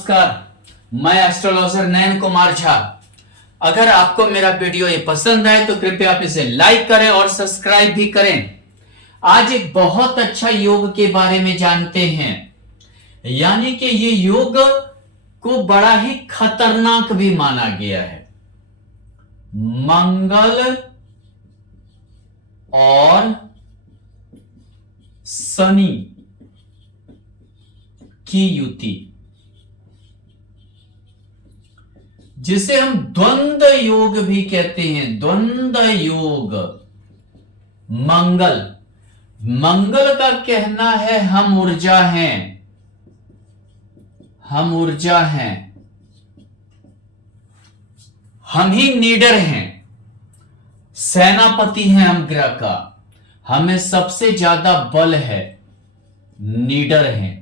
नमस्कार, मैं एस्ट्रोलॉजर नयन कुमार झा। अगर आपको मेरा वीडियो ये पसंद आए तो कृपया आप इसे लाइक करें और सब्सक्राइब भी करें। आज एक बहुत अच्छा योग के बारे में जानते हैं, यानी कि ये योग को बड़ा ही खतरनाक भी माना गया है। मंगल और शनि की युति, जिसे हम द्वंद्व योग भी कहते हैं। द्वंद्व योग, मंगल का कहना है हम ऊर्जा हैं, हम ऊर्जा हैं, हम ही लीडर हैं, सेनापति हैं हम ग्रह का, हमें सबसे ज्यादा बल है, लीडर हैं।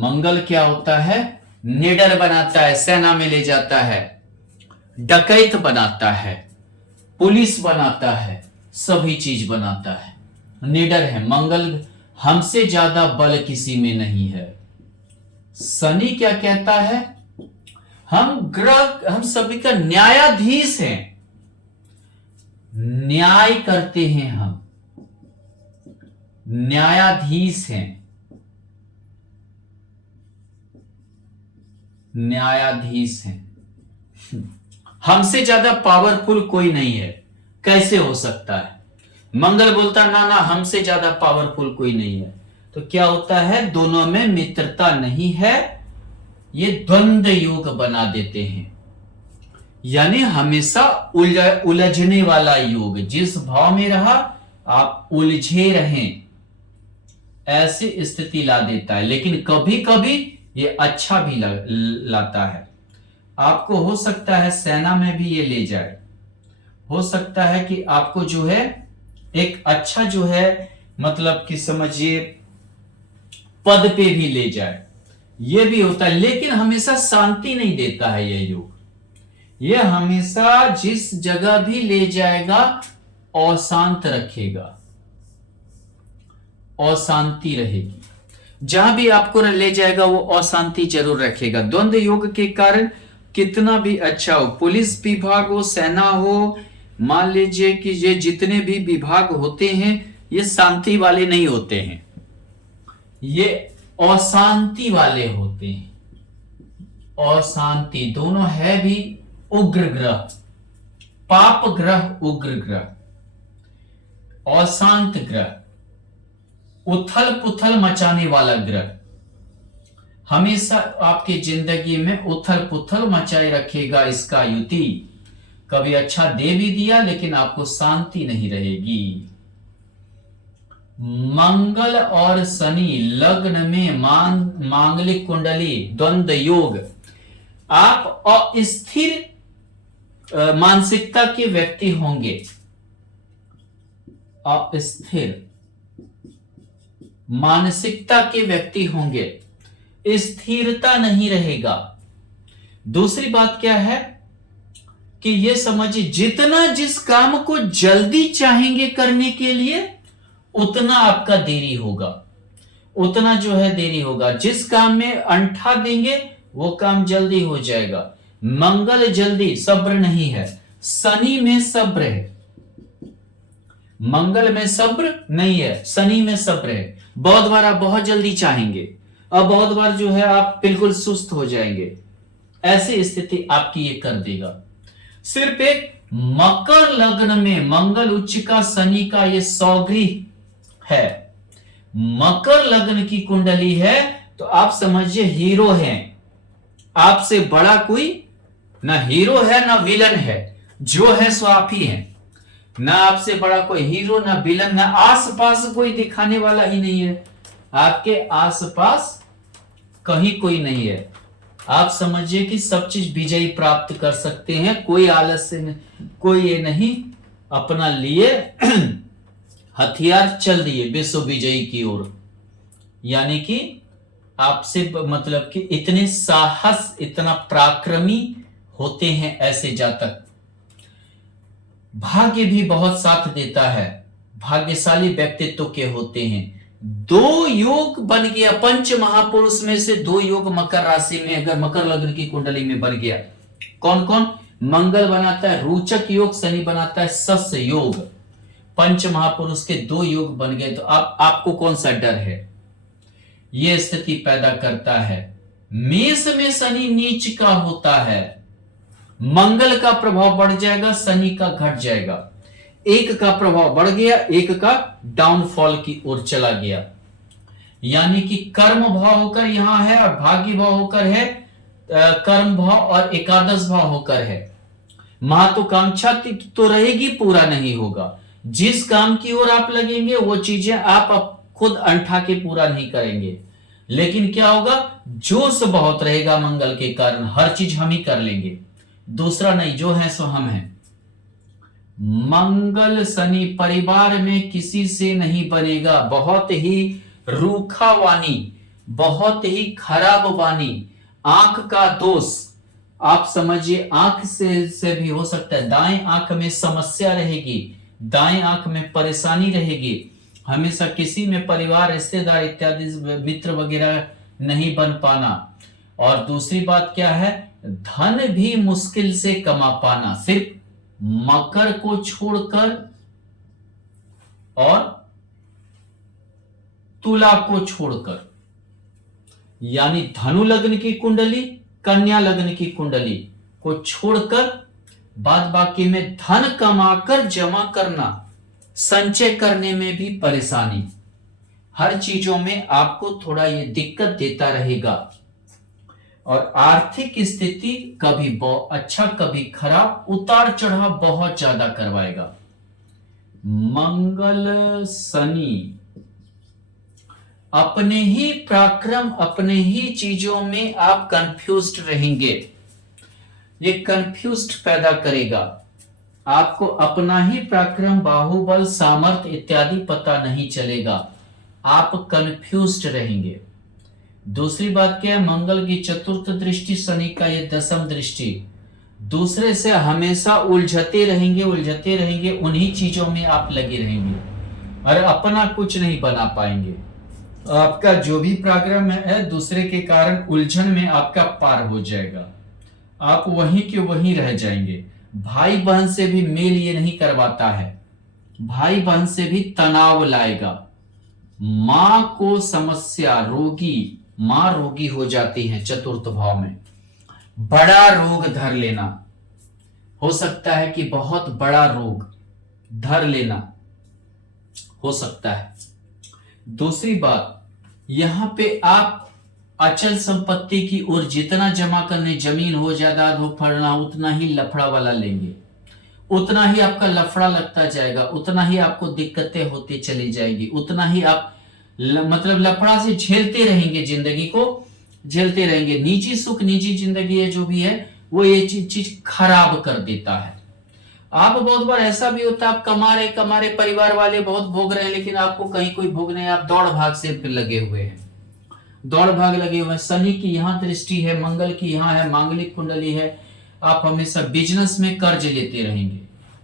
मंगल क्या होता है? निडर बनाता है, सेना में ले जाता है, डकैत बनाता है, पुलिस बनाता है, सभी चीज बनाता है, निडर है। मंगल हमसे ज्यादा बल किसी में नहीं है। शनि क्या कहता है? हम सभी का न्यायाधीश हैं, न्याय करते हैं, हम न्यायाधीश हैं, न्यायाधीश हैं। हमसे ज्यादा पावरफुल कोई नहीं है। कैसे हो सकता है? मंगल बोलता ना ना, हमसे ज्यादा पावरफुल कोई नहीं है। तो क्या होता है? दोनों में मित्रता नहीं है, ये द्वंद्व योग बना देते हैं। यानी हमेशा उलझने वाला योग, जिस भाव में रहा आप उलझे रहें, ऐसी स्थिति ला देता है। लेकिन कभी कभी ये अच्छा भी लाता है। आपको हो सकता है सेना में भी ये ले जाए, हो सकता है कि आपको जो है एक अच्छा जो है मतलब कि समझिए पद पे भी ले जाए, ये भी होता है। लेकिन हमेशा शांति नहीं देता है ये योग। ये हमेशा जिस जगह भी ले जाएगा अशांत रखेगा, अशांति रहेगी। जहां भी आपको ले जाएगा वो अशांति जरूर रखेगा। द्वंद्व योग के कारण कितना भी अच्छा हो, पुलिस विभाग हो, सेना हो, मान लीजिए कि ये जितने भी विभाग होते हैं ये शांति वाले नहीं होते हैं, ये अशांति वाले होते हैं। अशांति दोनों है भी उग्र ग्रह, पाप ग्रह, उग्र ग्रह, अशांत ग्रह, उथल पुथल मचाने वाला ग्रह हमेशा आपकी जिंदगी में उथल पुथल मचाए रखेगा। इसका युति कभी अच्छा दे भी दिया लेकिन आपको शांति नहीं रहेगी। मंगल और शनि लग्न में मांगलिक कुंडली द्वंद्व योग, आप अस्थिर मानसिकता के व्यक्ति होंगे, अस्थिर मानसिकता के व्यक्ति होंगे, स्थिरता नहीं रहेगा। दूसरी बात क्या है कि ये समझिए जितना जिस काम को जल्दी चाहेंगे करने के लिए उतना आपका देरी होगा, उतना जो है देरी होगा। जिस काम में अंठा देंगे वो काम जल्दी हो जाएगा। मंगल जल्दी, सब्र नहीं है। शनि में सब्र है, मंगल में सब्र नहीं है, शनि में सब्र है। बहुत बार आप बहुत जल्दी चाहेंगे और बहुत बार जो है आप बिल्कुल सुस्त हो जाएंगे। ऐसी स्थिति आपकी ये कर देगा। सिर्फ एक मकर लग्न में मंगल उच्च का शनि का ये सौगृह है, मकर लग्न की कुंडली है, तो आप समझिए हीरो हैं। आपसे बड़ा कोई ना हीरो है ना विलन है, जो है सो आप ही हैं। ना आपसे बड़ा कोई हीरो ना विलन, ना आसपास कोई दिखाने वाला ही नहीं है। आपके आसपास कहीं कोई नहीं है। आप समझिए कि सब चीज विजयी प्राप्त कर सकते हैं। कोई आलस्य नहीं, कोई ये नहीं, अपना लिए हथियार चल दिए विश्व विजयी की ओर। यानी कि आपसे मतलब कि इतने साहस, इतना पराक्रमी होते हैं ऐसे जातक। भाग्य भी बहुत साथ देता है, भाग्यशाली व्यक्तित्व के होते हैं। दो योग बन गया, पंच महापुरुष में से दो योग मकर राशि में, अगर मकर लग्न की कुंडली में बन गया, कौन कौन? मंगल बनाता है रोचक योग, शनि बनाता है सस्य योग। पंच महापुरुष के दो योग बन गए, तो आपको कौन सा डर है? यह स्थिति पैदा करता है। मेष में शनि नीच का होता है, मंगल का प्रभाव बढ़ जाएगा, शनि का घट जाएगा। एक का प्रभाव बढ़ गया, एक का डाउनफॉल की ओर चला गया। यानी कि कर्म भाव होकर यहां है और भाग्य भाव होकर है, कर्म भाव और एकादश भाव होकर है। महत्वाकांक्षा तो रहेगी, पूरा नहीं होगा। जिस काम की ओर आप लगेंगे वो चीजें आप खुद अंठा के पूरा नहीं करेंगे, लेकिन क्या होगा? जोश बहुत रहेगा मंगल के कारण, हर चीज हम ही कर लेंगे, दूसरा नहीं, जो है सो हम हैं। मंगल शनि परिवार में किसी से नहीं बनेगा, बहुत ही रूखा वाणी, बहुत ही खराब वाणी, आंख का दोष, आप समझिए आंख से भी हो सकता है, दाएं आंख में समस्या रहेगी, दाएं आंख में परेशानी रहेगी, हमेशा किसी में परिवार रिश्तेदार इत्यादि मित्र वगैरह नहीं बन पाना। और दूसरी बात क्या है? धन भी मुश्किल से कमा पाना, सिर्फ मकर को छोड़कर और तुला को छोड़कर, यानी धनु लग्न की कुंडली, कन्या लग्न की कुंडली को छोड़कर बाद बाकी में धन कमाकर जमा करना, संचय करने में भी परेशानी, हर चीजों में आपको थोड़ा ये दिक्कत देता रहेगा। और आर्थिक स्थिति कभी बहुत अच्छा कभी खराब, उतार चढ़ाव बहुत ज्यादा करवाएगा। मंगल शनि अपने ही पराक्रम, अपने ही चीजों में आप कंफ्यूज्ड रहेंगे, ये कंफ्यूज्ड पैदा करेगा। आपको अपना ही पराक्रम, बाहुबल, सामर्थ्य इत्यादि पता नहीं चलेगा, आप कंफ्यूज्ड रहेंगे। दूसरी बात क्या है? मंगल की चतुर्थ दृष्टि, शनि का ये दशम दृष्टि, दूसरे से हमेशा उलझते रहेंगे, उलझते रहेंगे, उन्हीं चीजों में आप लगे रहेंगे और अपना कुछ नहीं बना पाएंगे। आपका जो भी पराक्रम है दूसरे के कारण उलझन में आपका पार हो जाएगा, आप वहीं के वहीं रह जाएंगे। भाई बहन से भी मेल ये नहीं करवाता है, भाई बहन से भी तनाव लाएगा। मां को समस्या, रोगी, मां रोगी हो जाती है चतुर्थ भाव में, बड़ा रोग धर लेना, हो सकता है कि बहुत बड़ा रोग धर लेना हो सकता है। दूसरी बात, यहां पे आप अचल संपत्ति की ओर जितना जमा करने, जमीन हो, जायदाद हो, फलना, उतना ही लफड़ा वाला लेंगे, उतना ही आपका लफड़ा लगता जाएगा, उतना ही आपको दिक्कतें होती चली जाएगी, उतना ही आप मतलब लफड़ा से झेलते रहेंगे, जिंदगी को झेलते रहेंगे। निजी सुख, निजी जिंदगी है जो भी है वो ये चीज खराब कर देता है। आप बहुत बार ऐसा भी होता है, आप कमा रहे परिवार वाले बहुत भोग रहे हैं, लेकिन आपको कहीं कोई भोग नहीं, आप दौड़ भाग से लगे हुए हैं, दौड़ भाग लगे हुए हैं। शनि की यहाँ दृष्टि है, मंगल की यहाँ है, मांगलिक कुंडली है, आप हमेशा बिजनेस में कर्ज लेते रहेंगे,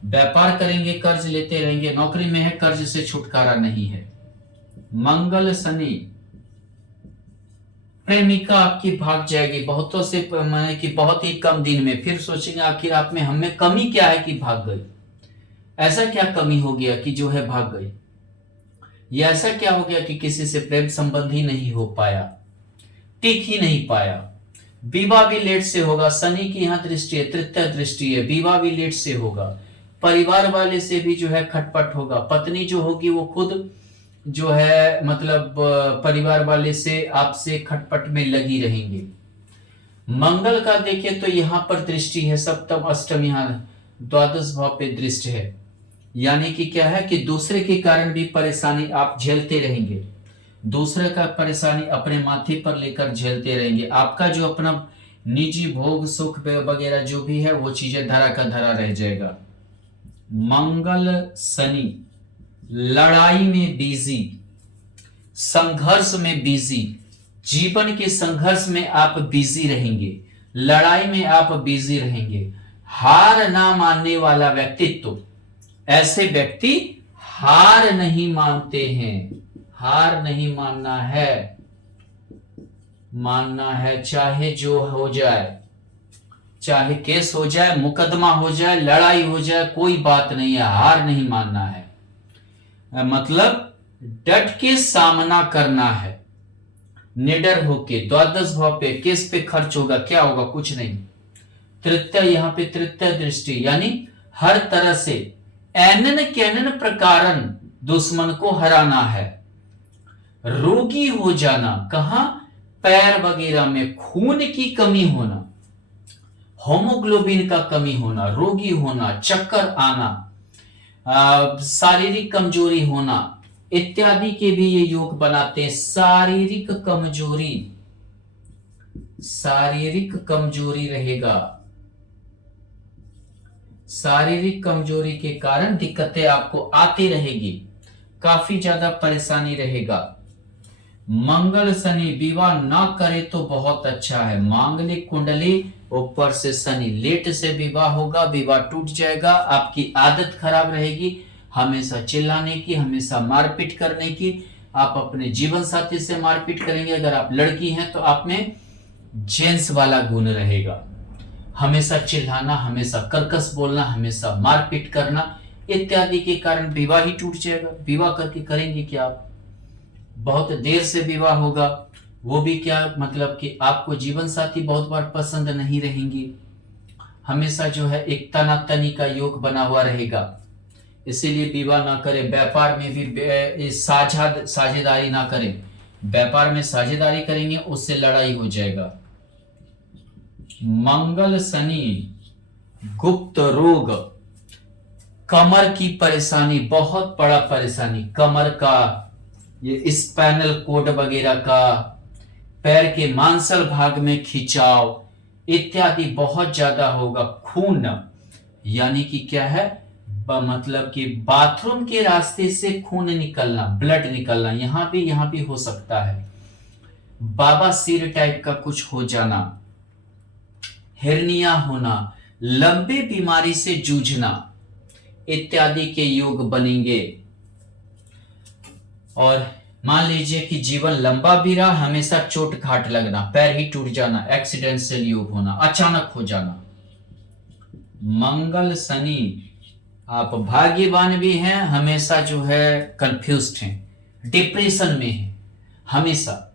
व्यापार करेंगे कर्ज लेते रहेंगे, नौकरी में है कर्ज से छुटकारा नहीं है। मंगल शनि, प्रेमिका आपकी भाग जाएगी बहुतों से, माने कि बहुत ही कम दिन में, फिर सोचेंगे आखिर आप में हमें कमी क्या है कि भाग गई, ऐसा क्या कमी हो गया कि जो है भाग गई, या ऐसा क्या हो गया कि किसी से प्रेम संबंध ही नहीं हो पाया, टिक ही नहीं पाया। विवाह भी लेट से होगा, शनि की यहाँ दृष्टि है, तृतीय दृष्टि है, विवाह भी लेट से होगा, परिवार वाले से भी जो है खटपट होगा, पत्नी जो होगी वो खुद जो है मतलब परिवार वाले से आपसे खटपट में लगी रहेंगी। मंगल का देखिए तो यहां पर दृष्टि है, सप्तम अष्टम, यहां द्वादश भाव पे दृष्टि है, यानी कि क्या है कि दूसरे के कारण भी परेशानी आप झेलते रहेंगे, दूसरे का परेशानी अपने माथे पर लेकर झेलते रहेंगे। आपका जो अपना निजी भोग सुख वगैरह जो भी है वो चीजें धरा का धरा रह जाएगा। मंगल शनि लड़ाई में बिजी, संघर्ष में बिजी, जीवन के संघर्ष में आप बिजी रहेंगे, लड़ाई में आप बिजी रहेंगे। हार ना मानने वाला व्यक्तित्व, ऐसे व्यक्ति हार नहीं मानते हैं, हार नहीं मानना है चाहे जो हो जाए, चाहे केस हो जाए, मुकदमा हो जाए, लड़ाई हो जाए, कोई बात नहीं है, हार नहीं मानना है। मतलब डट के सामना करना है, निडर होके। द्वादश भाव पे केस पे खर्च होगा, क्या होगा, कुछ नहीं। तृतीय, यहाँ पे तृतीय दृष्टि यानी हर तरह से एनन कैनन प्रकारन दुश्मन को हराना है। रोगी हो जाना, कहा, पैर वगैरह में खून की कमी होना, होमोग्लोबिन का कमी होना, रोगी होना, चक्कर आना, शारीरिक कमजोरी होना इत्यादि के भी ये योग बनाते हैं। शारीरिक कमजोरी रहेगा, शारीरिक कमजोरी के कारण दिक्कतें आपको आती रहेगी, काफी ज्यादा परेशानी रहेगा। मंगल शनि, विवाह ना करे तो बहुत अच्छा है। मांगलिक कुंडली, ऊपर से शनि, लेट से विवाह होगा, विवाह टूट जाएगा। आपकी आदत खराब रहेगी, हमेशा चिल्लाने की, हमेशा मारपीट करने की। आप अपने जीवन साथी से मारपीट करेंगे। अगर आप लड़की हैं तो आप में जेंट्स वाला गुण रहेगा, हमेशा चिल्लाना, हमेशा कर्कश बोलना, हमेशा मारपीट करना इत्यादि के कारण विवाह ही टूट जाएगा। विवाह करके करेंगे क्या आप? बहुत देर से विवाह होगा, वो भी क्या मतलब कि आपको जीवन साथी बहुत बार पसंद नहीं रहेंगी। हमेशा जो है एक तनातनी का योग बना हुआ रहेगा, इसीलिए विवाह ना करें। व्यापार में भी साझेदारी ना करें। व्यापार में साझेदारी करेंगे उससे लड़ाई हो जाएगा। मंगल शनि, गुप्त रोग, कमर की परेशानी, बहुत बड़ा परेशानी, कमर का, ये स्पाइनल कोड वगैरह का, पैर के मांसल भाग में खिंचाव इत्यादि बहुत ज्यादा होगा। खून यानी कि क्या है, मतलब कि बाथरूम के रास्ते से खून निकलना, ब्लड निकलना, यहां भी हो सकता है। बाबा सिर टाइप का कुछ हो जाना, हिरनिया होना, लंबी बीमारी से जूझना इत्यादि के योग बनेंगे। और मान लीजिए कि जीवन लंबा भी रहा, हमेशा चोट घाट लगना, पैर ही टूट जाना, एक्सीडेंशियल योग होना, अचानक हो जाना। मंगल शनि, आप भाग्यवान भी हैं, हमेशा जो है कंफ्यूज्ड हैं, डिप्रेशन में हैं, हमेशा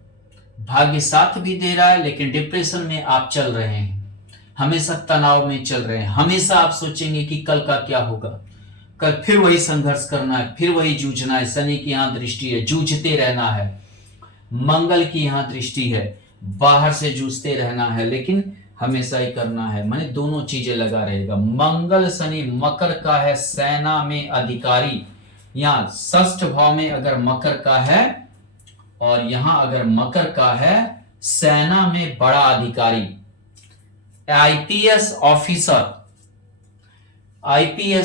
भाग्य साथ भी दे रहा है लेकिन डिप्रेशन में आप चल रहे हैं, हमेशा तनाव में चल रहे हैं। हमेशा आप सोचेंगे कि कल का क्या होगा, कल फिर वही संघर्ष करना है, फिर वही जूझना है। शनि की यहां दृष्टि है, जूझते रहना है। मंगल की यहां दृष्टि है, बाहर से जूझते रहना है, लेकिन हमेशा ही करना है, माने दोनों चीजें लगा रहेगा। मंगल शनि मकर का है, सेना में अधिकारी, यहां षष्ठ भाव में अगर मकर का है और यहां अगर मकर का है, सेना में बड़ा अधिकारी, आईपीएस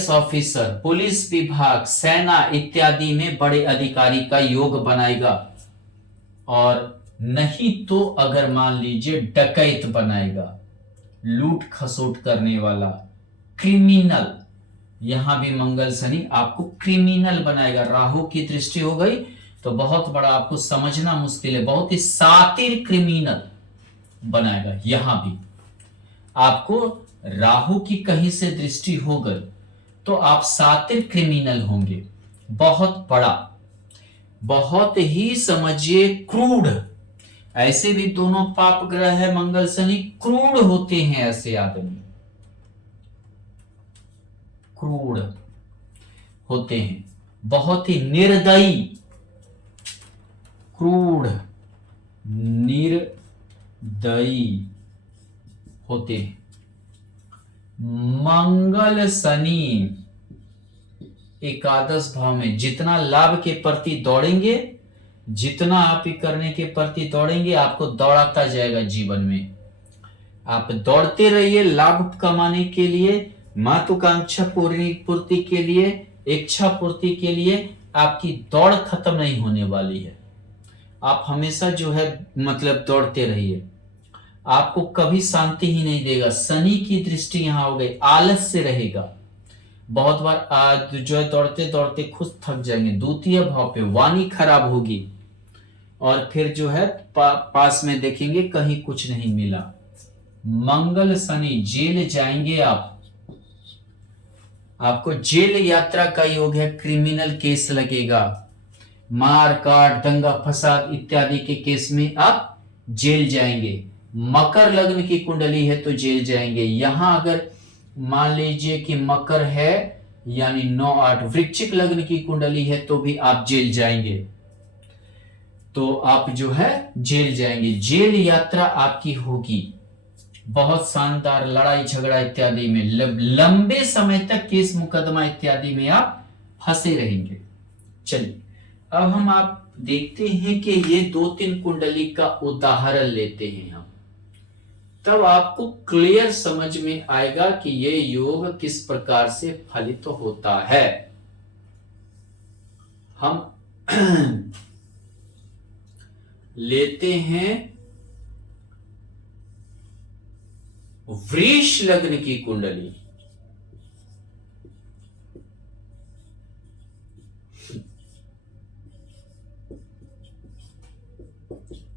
ऑफिसर, पुलिस विभाग, सेना इत्यादि में बड़े अधिकारी का योग बनाएगा। और नहीं तो अगर मान लीजिए डकैत बनाएगा, लूट खसोट करने वाला, क्रिमिनल, यहां भी मंगल शनि आपको क्रिमिनल बनाएगा। राहु की दृष्टि हो गई तो बहुत बड़ा, आपको समझना मुश्किल है, बहुत ही शातिर क्रिमिनल बनाएगा। यहां भी आपको राहु की कहीं से दृष्टि हो गई तो आप शातिर क्रिमिनल होंगे, बहुत बड़ा, बहुत ही समझिए क्रूड। ऐसे भी दोनों पाप ग्रह है मंगल शनि, क्रूड होते हैं ऐसे आदमी, क्रूड होते हैं, बहुत ही निर्दयी, क्रूड, निर्दयी होते हैं। मंगल शनि एकादश भाव में, जितना लाभ के प्रति दौड़ेंगे, जितना आप ही करने के प्रति दौड़ेंगे, आपको दौड़ाता जाएगा जीवन में। आप दौड़ते रहिए लाभ कमाने के लिए, महत्वाकांक्षा पूर्ति के लिए, इच्छा पूर्ति के लिए। आपकी दौड़ खत्म नहीं होने वाली है। आप हमेशा जो है मतलब दौड़ते रहिए, आपको कभी शांति ही नहीं देगा। शनि की दृष्टि यहां हो गई, आलस से रहेगा, बहुत बार जो है दौड़ते दौड़ते खुद थक जाएंगे। द्वितीय भाव पे वाणी खराब होगी, और फिर जो है पास में देखेंगे कहीं कुछ नहीं मिला। मंगल शनि, जेल जाएंगे आप, आपको जेल यात्रा का योग है, क्रिमिनल केस लगेगा, मार काट दंगा फसाद इत्यादि के केस में आप जेल जाएंगे। मकर लग्न की कुंडली है तो जेल जाएंगे। यहां अगर मान लीजिए कि मकर है यानी 9-8, वृश्चिक लग्न की कुंडली है तो भी आप जेल जाएंगे, तो आप जो है जेल जाएंगे। जेल यात्रा आपकी होगी, बहुत शानदार लड़ाई झगड़ा इत्यादि में लंबे समय तक केस मुकदमा इत्यादि में आप फंसे रहेंगे। चलिए अब हम आप देखते हैं कि ये 2-3 कुंडली का उदाहरण लेते हैं हम, तब आपको क्लियर समझ में आएगा कि ये योग किस प्रकार से फलित होता है। हम लेते हैं वृष लग्न की कुंडली।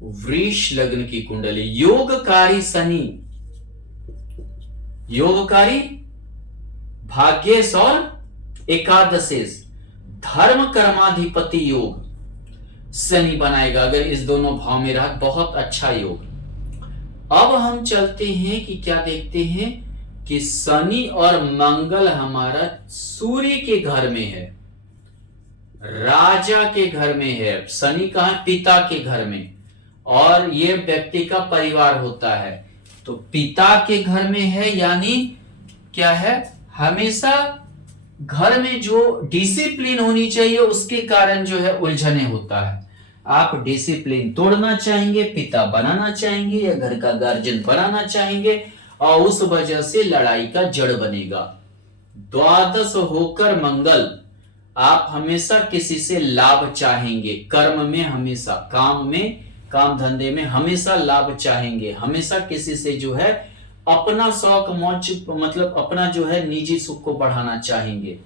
वृष लग्न की कुंडली, योगकारी शनि, योगकारी भाग्येश और एकादशेश, धर्म कर्माधिपति योग शनि बनाएगा अगर इस दोनों भाव में रहा, बहुत अच्छा योग। अब हम चलते हैं कि क्या देखते हैं कि शनि और मंगल हमारा सूर्य के घर में है, राजा के घर में है। शनि कहां? पिता के घर में, और ये व्यक्ति का परिवार होता है, तो पिता के घर में है, यानी क्या है, हमेशा घर में जो डिसिप्लिन होनी चाहिए उसके कारण जो है उलझने होता है। आप डिसिप्लिन तोड़ना चाहेंगे, पिता बनाना चाहेंगे या घर का गार्जियन बनाना चाहेंगे, और उस वजह से लड़ाई का जड़ बनेगा। द्वादश होकर मंगल, आप हमेशा किसी से लाभ चाहेंगे, कर्म में हमेशा, काम में, काम धंधे में हमेशा लाभ चाहेंगे, हमेशा किसी से जो है अपना शौक मौज, मतलब अपना जो है निजी सुख को बढ़ाना चाहेंगे।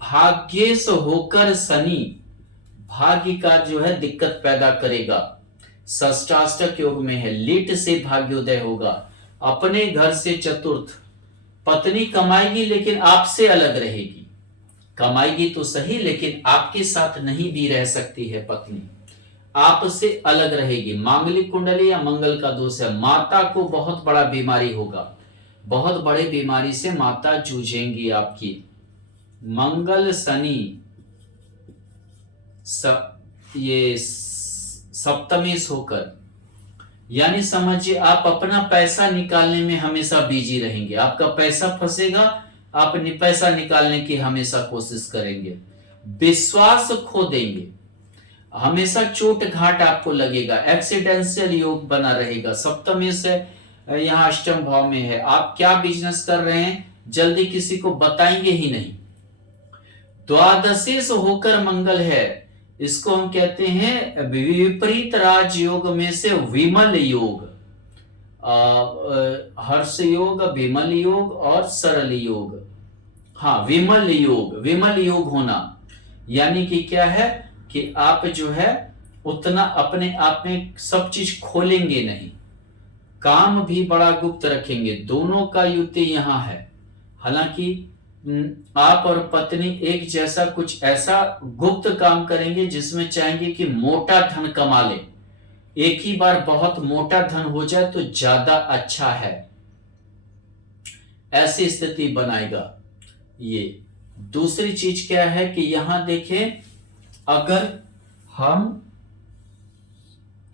भाग्येश होकर शनि भाग्य का जो है दिक्कत पैदा करेगा, षष्ठाष्टक योग में है, लीट से भाग्योदय होगा। अपने घर से चतुर्थ, पत्नी कमाएगी लेकिन आपसे अलग रहेगी, कमाएगी तो सही लेकिन आपके साथ नहीं भी रह सकती है पत्नी, आपसे अलग रहेगी। मांगलिक कुंडली या मंगल का दोष है, माता को बहुत बड़ा बीमारी होगा, बहुत बड़े बीमारी से माता जूझेंगी आपकी। मंगल शनि ये सप्तमेश होकर, यानी समझिए आप अपना पैसा निकालने में हमेशा बिजी रहेंगे, आपका पैसा फंसेगा, आप पैसा निकालने की हमेशा कोशिश करेंगे, विश्वास खो देंगे, हमेशा चोट घाट आपको लगेगा, एक्सीडेंशियल योग बना रहेगा। सप्तमेश है, यहाँ अष्टम भाव में है, आप क्या बिजनेस कर रहे हैं जल्दी किसी को बताएंगे ही नहीं। द्वादशेश होकर मंगल है, इसको हम कहते हैं विपरीत राजयोग में से विमल योग, हर्ष योग, विमल योग और सरल योग। हाँ, विमल योग, विमल योग होना यानी कि क्या है कि आप जो है उतना अपने आप में सब चीज खोलेंगे नहीं, काम भी बड़ा गुप्त रखेंगे, दोनों का युति यहाँ है। हालांकि आप और पत्नी एक जैसा कुछ ऐसा गुप्त काम करेंगे जिसमें चाहेंगे कि मोटा धन कमा ले, एक ही बार बहुत मोटा धन हो जाए तो ज्यादा अच्छा है, ऐसी स्थिति बनाएगा ये। दूसरी चीज क्या है कि यहां देखें, अगर हम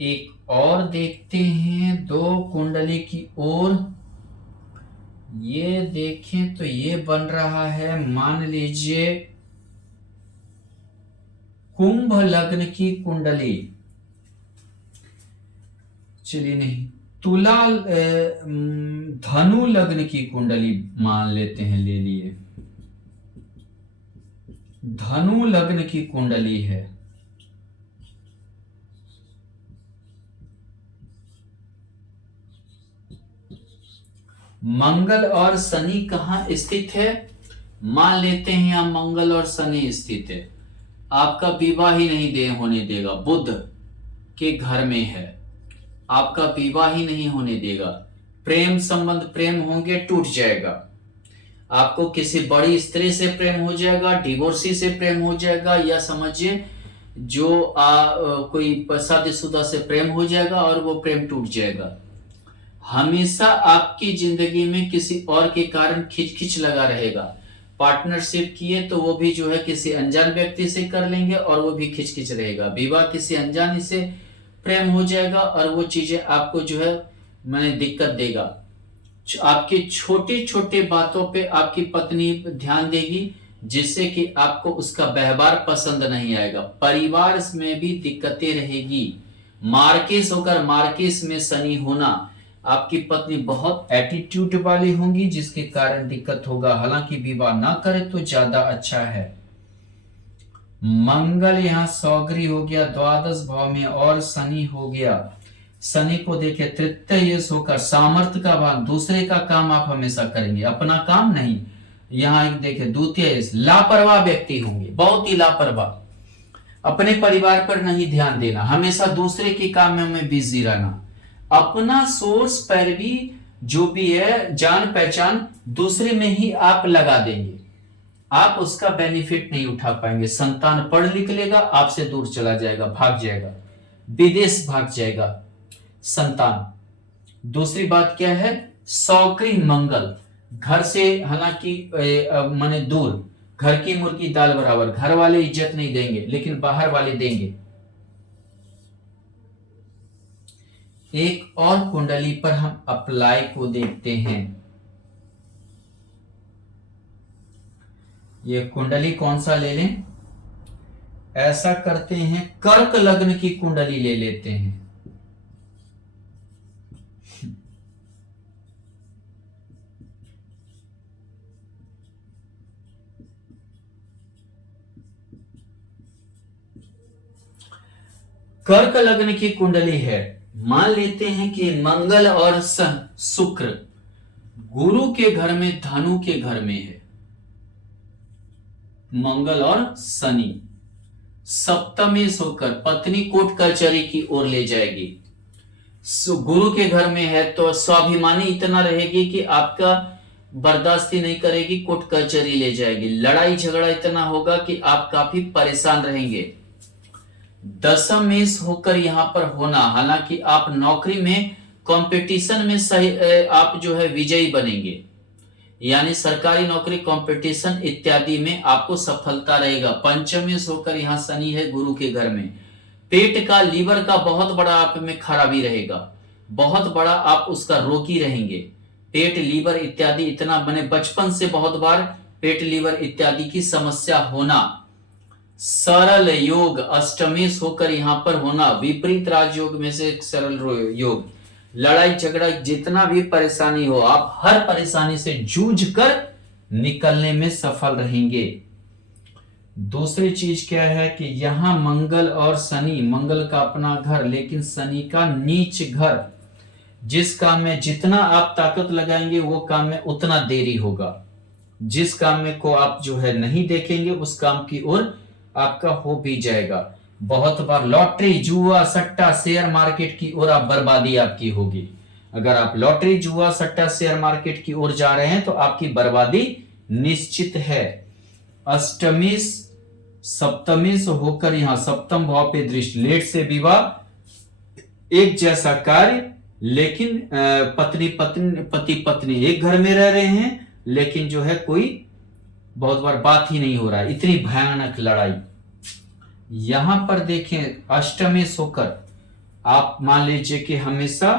एक और देखते हैं दो कुंडली की ओर, ये देखें तो ये बन रहा है, मान लीजिए कुंभ लग्न की कुंडली, चलिए नहीं, तुला धनु लग्न की कुंडली मान लेते हैं, ले लिए, धनु लग्न की कुंडली है, मंगल और शनि कहां स्थित है? मान लेते हैं यहाँ मंगल और शनि स्थित है, आपका विवाह ही नहीं होने देगा। बुध के घर में है, आपका विवाह ही नहीं होने देगा। प्रेम संबंध, प्रेम होंगे टूट जाएगा। आपको किसी बड़ी स्त्री से प्रेम हो जाएगा, डिवोर्सी से प्रेम हो जाएगा, या समझिए जो कोई शादीशुदा से प्रेम हो जाएगा और वो प्रेम टूट जाएगा। हमेशा आपकी जिंदगी में किसी और के कारण खिचखिच लगा रहेगा। पार्टनरशिप किए तो वो भी जो है किसी अनजान व्यक्ति से कर लेंगे और वो भी खिचखिच रहेगा। विवाह किसी अनजान से प्रेम हो जाएगा और वो चीजें आपको जो है मैंने दिक्कत देगा। आपकी छोटी छोटी बातों पे आपकी पत्नी ध्यान देगी, जिससे कि आपको उसका व्यवहार पसंद नहीं आएगा। परिवार में भी दिक्कतें रहेगी। मार्किस होकर मार्किस में शनि होना, आपकी पत्नी बहुत एटीट्यूड वाली होंगी, जिसके कारण दिक्कत होगा। हालांकि विवाह ना करे तो ज्यादा अच्छा है। मंगल यहाँ सौगरी हो गया द्वादश भाव में और शनि हो गया। शनि को देखे तृतीय होकर सामर्थ्य का भाव, दूसरे का काम आप हमेशा करेंगे, अपना काम नहीं। यहाँ एक देखे द्वितीय, लापरवाह व्यक्ति होंगे, बहुत ही लापरवाह। अपने परिवार पर नहीं ध्यान देना, हमेशा दूसरे के काम में हमें बिजी रहना। अपना सोर्स पैरवी जो भी है, जान पहचान दूसरे में ही आप लगा देंगे, आप उसका बेनिफिट नहीं उठा पाएंगे। संतान पढ़ लिख लेगा, आपसे दूर चला जाएगा, भाग जाएगा, विदेश भाग जाएगा संतान। दूसरी बात क्या है, सौकरी मंगल, घर से हालांकि माने दूर, घर की मुर्गी दाल बराबर। घर वाले इज्जत नहीं देंगे लेकिन बाहर वाले देंगे। एक और कुंडली पर हम अप्लाई को देखते हैं। ये कुंडली कौन सा ले लें? ऐसा करते हैं, कर्क लग्न की कुंडली ले लेते हैं। कर्क लग्न की कुंडली है। मान लेते हैं कि मंगल और शुक्र गुरु के घर में, धनु के घर में है। मंगल और शनि सप्तमेश होकर पत्नी कोर्ट कचहरी की ओर ले जाएगी। गुरु के घर में है तो स्वाभिमानी इतना रहेगी कि आपका बर्दाश्त ही नहीं करेगी, कोर्ट कचहरी ले जाएगी। लड़ाई झगड़ा इतना होगा कि आप काफी परेशान रहेंगे। दशमेश होकर यहां पर होना, हालांकि आप नौकरी में कंपटीशन में सही आप जो है विजयी बनेंगे, यानी सरकारी नौकरी कंपटीशन इत्यादि में आपको सफलता रहेगा। पंचमेश होकर यहां शनि है गुरु के घर में। पेट का, लीवर का बहुत बड़ा आप में खराबी रहेगा, बहुत बड़ा आप उसका रोगी रहेंगे। पेट, लीवर इत्यादि इतना बने, बचपन से बहुत बार पेट, लीवर इत्यादि की समस्या होना। सरल योग अष्टमेश होकर यहां पर होना, विपरीत राजयोग में से एक सरल योग। लड़ाई झगड़ा जितना भी परेशानी हो, आप हर परेशानी से जूझ कर निकलने में सफल रहेंगे। दूसरी चीज क्या है कि यहां मंगल और शनि, मंगल का अपना घर लेकिन शनि का नीच घर। जिस काम में जितना आप ताकत लगाएंगे वो काम में उतना देरी होगा। जिस काम में को आप जो है नहीं देखेंगे उस काम की ओर आपका हो भी जाएगा। बहुत बार लॉटरी, जुआ, सट्टा, शेयर मार्केट की ओर आप बर्बादी आपकी होगी। अगर आप लॉटरी, जुआ, सट्टा, शेयर मार्केट की ओर जा रहे हैं तो आपकी बर्बादी निश्चित है। अष्टमेश सप्तमेश होकर यहां सप्तम भाव पे दृष्टि, लेट से विवाह, एक जैसा कार्य, लेकिन पति पत्नी एक घर में रह रहे हैं लेकिन जो है कोई बहुत बार बात ही नहीं हो रहा है, इतनी भयानक लड़ाई। यहां पर देखें अष्टमेश होकर आप मान लीजिए कि हमेशा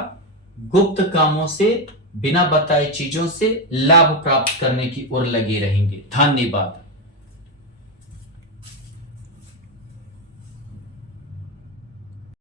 गुप्त कामों से, बिना बताए चीजों से लाभ प्राप्त करने की ओर लगे रहेंगे। धन्यवाद।